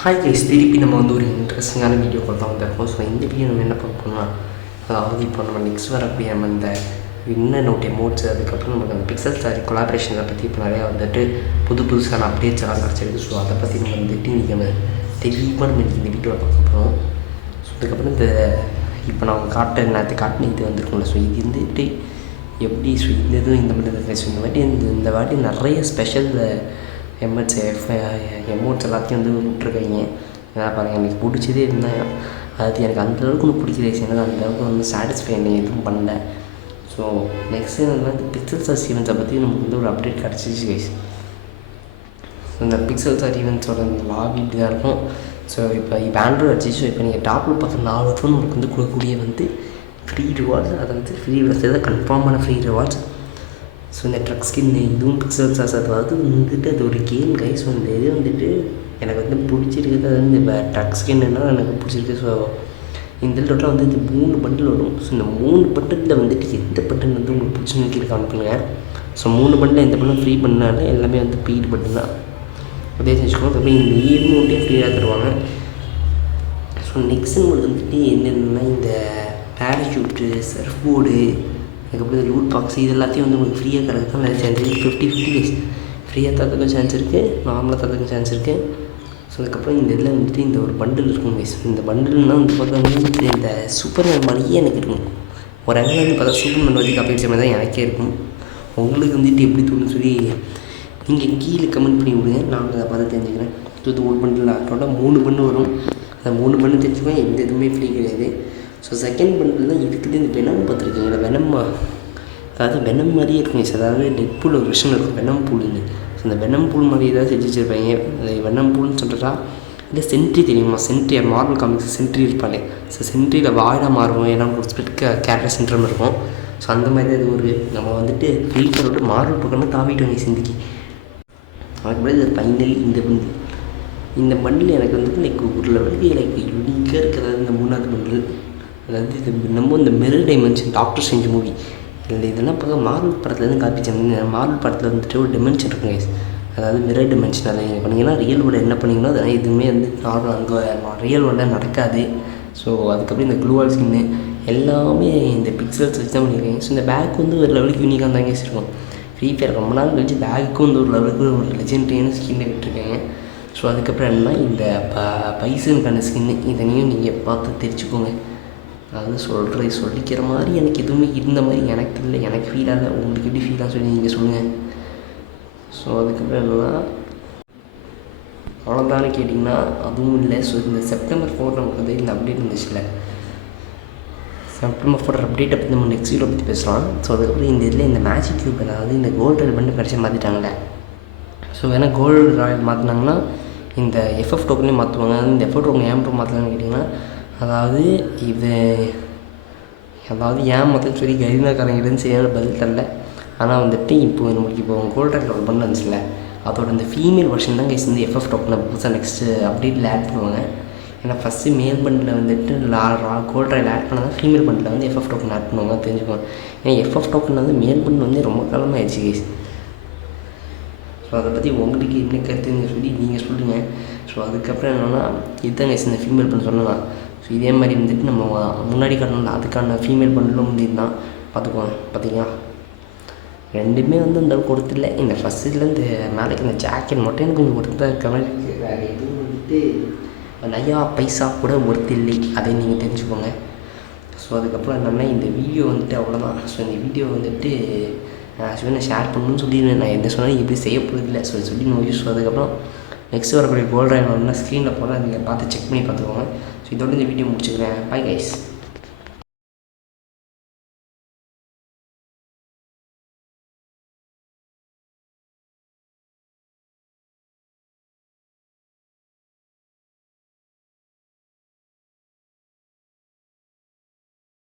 Hi guys, திருப்பி நம்ம வந்து ஒரு இன்ட்ரெஸ்டிங்கான வீடியோ கால் தான் வந்திருக்கோம். ஸோ இந்த வீடியோ நம்ம என்ன பார்க்கணும்னா, அதாவது இப்போ நம்ம நெக்ஸ்ட் வரக்கூடிய நம்ம இந்த இன்னர் நோட் எமோட்ஸ், அதுக்கப்புறம் நமக்கு அந்த பிக்சல் சாரி கொலாபரேஷனை பற்றி இப்போ நிறையா வந்துட்டு புதுசான அப்டேட்ஸ் எல்லாம் கிடச்சிருக்கு. ஸோ அதை பற்றி நம்ம வந்துட்டு இன்றைக்கி நம்ம தெளிவாக நம்ம இந்த வீடியோவில் பார்க்க போகிறோம். ஸோ அதுக்கப்புறம் இந்த இப்போ நான் காட்டின இது வந்துருக்கும்ல, ஸோ இது வந்துட்டு எப்படி ஸோ இந்த இதுவும் இந்த மாதிரி இருக்குது. ஸோ இந்த வாட்டி நிறைய ஸ்பெஷல் எமோட்ஸ் எல்லாத்தையும் வந்து விட்ருக்காங்க. ஏன்னா பாருங்கள், எனக்கு பிடிச்சதே இருந்தேன். அது எனக்கு அந்தளவுக்கு ஒன்று பிடிக்கல. ஏன்னா அந்தளவுக்கு வந்து சாட்டிஸ்ஃபை எதுவும் பண்ணல. ஸோ நெக்ஸ்ட்டு வந்து பிக்சல் சார் ஈவெண்ட்ஸை பற்றி நமக்கு வந்து ஒரு அப்டேட் கிடச்சிச்சு கைஸ். இந்த பிக்சல் சார் ஈவெண்ட்ஸோட அந்த லாபி இப்படி தான் இருக்கும். ஸோ இப்போ ஆண்ட்ராய்டு வச்சு, ஸோ இப்போ நீங்கள் டாப்பில் பார்த்த 4 ஃபோன் நமக்கு வந்து கொடுக்கக்கூடிய வந்து ஃப்ரீ ரிவார்ட்ஸ், அதை வந்து ஃப்ரீ ரிவார்ட்ஸ் கன்ஃபார்மான ஃப்ரீ ரிவார்ட்ஸ். ஸோ இந்த ட்ரக் ஸ்கின் இதுவும் பிக்சல் சாஸ், அதாவது வந்துட்டு அது ஒரு கேம் கை. ஸோ இந்த இது வந்துட்டு எனக்கு வந்து பிடிச்சிருக்குது. அது வந்து இப்போ ட்ரக் ஸ்கின்னா எனக்கு பிடிச்சிருக்கு. ஸோ இந்த டோட்டலாக வந்து இந்த 3 பண்டில் வரும். ஸோ இந்த 3 பண்டிலில் வந்துட்டு எந்த பட்டன் வந்து உங்களுக்கு பிடிச்சின்னு கீழே காமிப்புங்க. ஸோ 3 பண்டில் எந்த பட்டன் ஃப்ரீ பண்ணால எல்லாமே வந்து பெய்டு பட்டன் தான். அதே செஞ்சுக்கோங்க. அதுக்கப்புறம் இந்த ஈவெண்ட்டே ஃப்ரீயாக தருவாங்க. ஸோ நெக்ஸ்ட் உங்களுக்கு வந்துட்டு என்னென்னா இந்த பேராஷூட்டு, சர்ஃப் போர்டு, அதுக்கப்புறம் இந்த லூட் பாக்ஸ், இது எல்லாத்தையும் வந்து உங்களுக்கு ஃப்ரீயாக தரதுக்கு தான் நிறைய சான்ஸ் இருக்குது. 50-50 கைஸ். ஃப்ரீயாக தரதுக்கும் சான்ஸ் இருக்குது, நார்மலாக தரதுக்கும் சான்ஸ் இருக்குது. ஸோ அதுக்கப்புறம் இந்த இதில் வந்துட்டு இந்த ஒரு பண்டில் இருக்கும் கைஸ். இந்த பண்டில்னால் வந்து பார்த்தா இந்த சூப்பர்மேன் மாதிரியே எனக்கு இருக்கும். ஒரு இடத்துல வந்து பார்த்தா சூப்பர்மேன் வச்சு காப்பி அடிச்ச மாதிரி தான் எனக்கே இருக்கும். உங்களுக்கு வந்துட்டு எப்படி தோணுன்னு சொல்லி நீங்கள் கீழே கமெண்ட் பண்ணி விடுங்க. நான் அதை பார்த்து தெரிஞ்சுக்கிறேன். இது ஒரு பண்டில் டோட்டலாக 3 பண்டு வரும். அந்த 3 பண்டு தெரிஞ்சுக்கோங்க. எந்த இதுவுமே ஃப்ரீ கிடையாது. ஸோ செகண்ட் பண்டில் தான் இருக்குது. இந்த வெனம் பார்த்துருக்கீங்களா, வெனம், அதாவது வெனம் மாதிரியே இருக்கும் கைஸ். அதாவது டெட்பூல் ஒரு விஷயம் இருக்கும், வெனம் பூல்னு. ஸோ இந்த வெனம் பூல் மாதிரி ஏதாவது செஞ்சு வச்சுருப்பாங்க. அது வெனம் பூல்னு சொல்கிறதா இல்லை சென்ட்ரி தெரியுமா? சென்ட்ரி மார்வல் காமிக்ஸ் சென்ட்ரி இருப்பாங்க. ஸோ சென்ட்ரியில் வாயிலாக மாறுவோம். ஏன்னா ஒரு ஸ்பிளிட் கேரக்டர் சென்ட்ரம் இருக்கும். ஸோ அந்த மாதிரி அது ஒரு நம்ம வந்துட்டு ஃபில்டர் விட்டு மார்வல் பக்கம்னா தாவிட்டோம் கைஸ் சிந்திக்கு. அதுக்கு இது ஃபைனலி இந்த பண்டில் எனக்கு வந்துட்டு லைக் ஒரு லெவலுக்கு எனக்கு யூனிக்காக இருக்கிறது. இந்த 3வது பண்டில், அதாவது இது நம்ம இந்த mirror dimension doctor strange movie இல்லை, இதெல்லாம் பார்க்க மார்வல் படத்துலேருந்து காப்பிச்சாங்க. மார்வல் படத்தில் வந்துட்டு ஒரு டிமென்ஷன் இருக்கும் கைஸ், அதாவது மிரர் டிமென்ஷன். அதை நீங்கள் பண்ணிங்கன்னா ரியல் வேர்ல்டு என்ன பண்ணிங்கன்னா அதெல்லாம் எதுவுமே வந்து நார்மல் அங்கே ரியல் வேர்ல்டில் நடக்காது. ஸோ அதுக்கப்புறம் இந்த க்ளூவால் ஸ்கின்னு எல்லாமே இந்த பிக்சல்ஸ் வச்சு தான் பண்ணியிருக்காங்க. ஸோ இந்த பேக் வந்து ஒரு லெவலுக்கு யூனிக்காக தான் கைஸ் இருக்கும். ஃப்ரீ ஃபயர் ரொம்ப நாள் கழிச்சு பேக்கும் வந்து ஒரு லெவலுக்கு ஒரு லெஜெண்டரியான ஸ்கின்னை விட்டுருக்காங்க. ஸோ அதுக்கப்புறம் என்ன இந்த பைசனுக்கான ஸ்கின்னு, இதனையும் நீங்கள் பார்த்து தெரிஞ்சுக்கோங்க. அதாவது சொல்லிக்கிற மாதிரி எனக்கு எதுவுமே இருந்த மாதிரி எனக்கு இல்லை, எனக்கு ஃபீல் ஆகலை. உங்களுக்கு எப்படி ஃபீலாக சொல்லி நீங்கள் சொல்லுங்கள். ஸோ அதுக்கப்புறம் என்னென்னா அவ்வளோதானு கேட்டிங்கன்னா அதுவும் இல்லை. ஸோ இந்த செப்டம்பர் 4 நமக்கு வந்து இந்த அப்டேட் இருந்துச்சுல்ல, செப்டம்பர் 4 அப்டேட்டை பற்றி நம்ம நெக்ஸ்ட் வீடியோ பற்றி பேசலாம். ஸோ அதுக்கப்புறம் இந்த இதில் இந்த மேஜிக் கியூப், அதாவது இந்த கோல்டு ராயல் பண்ணி கடைசியாக மாற்றிட்டாங்களே. ஸோ ஏன்னா கோல்டு ராயல் மாற்றினாங்கன்னா இந்த எஃப்எஃப் டோக்கன்லேயும் மாற்றுவாங்க. இந்த எஃப்எஃப் டோக்கன் ஏன் மாற்றலான்னு கேட்டிங்கன்னா, அதாவது ஏன் மொத்தம் சொல்லி கரீனாக்காரங்கிட்டேருந்து சரியான பதில் தரல. ஆனால் வந்துட்டு நமக்கு கோல்ட் ராயல் ஒரு பண்ண இருந்துச்சுல்ல, அதோட இந்த ஃபீமேல் வெர்ஷன் தான் கைஸ் வந்து எஃப்எஃப் டோக்கனை புதுசாக நெக்ஸ்ட்டு அப்டேட்டில் ஆட் பண்ணுவாங்க. ஏன்னா ஃபஸ்ட்டு மேல் பண்டில் வந்துட்டு கோல்ட் ராயல் ஆட் பண்ணால் தான் ஃபீமேல் பண்டில் வந்து எஃப்எஃப் டோக்கன் ஆட் பண்ணுவாங்க, தெரிஞ்சுக்கோங்க. ஏன்னா எஃப்எஃப் டோக்கன் வந்து மேல் பண்டில் வந்து ரொம்ப காலமாக ஆயிடுச்சு கைஸ். ஸோ அதை பற்றி உங்களுக்கு என்ன கருத்துன்னு சொல்லி நீங்கள் சொல்லுங்கள். ஸோ அதுக்கப்புறம் என்னென்னா இதுதான் கைஸ் இந்த ஃபீமேல் பண்ண சொன்னால். ஸோ இதே மாதிரி வந்துட்டு நம்ம முன்னாடி காட்டணும், அதுக்கான ஃபீமேல் பண்ணலும் வந்து இதுதான் பார்த்துக்குவோம். பார்த்தீங்களா, ரெண்டுமே வந்து அந்த கொடுத்துல இந்த ஃபஸ்ட்டில் இந்த மேலே இந்த ஜாக்கெட் மட்டும் எனக்கு கொஞ்சம் ஒருத்தர் இருக்க மாதிரி இருக்குது. வேறு எதுவும் வந்துட்டு நிறையா பைசா கூட ஒர்த்து இல்லை, அதை நீங்கள் தெரிஞ்சுக்கோங்க. ஸோ அதுக்கப்புறம் என்னென்னா இந்த வீடியோ வந்துட்டு அவ்வளோதான். ஸோ இந்த வீடியோ வந்துட்டு ஆக்சுவலி நான் ஷேர் பண்ணணும்னு சொல்லிடுவேன். நான் எந்த சொன்னாலும் எப்படி செய்ய போகிறதில்ல. சொல்லி நோ யூஸ். அதுக்கப்புறம் நெக்ஸ்ட் வரக்கூடிய கோல்ட் ராயல் ஸ்க்ரீனில் போனால் நீங்கள் பார்த்து செக் பண்ணி பார்த்துக்கோங்க. ஸோ இதோட இந்த வீடியோ முடிச்சுக்கிறேன். Bye guys.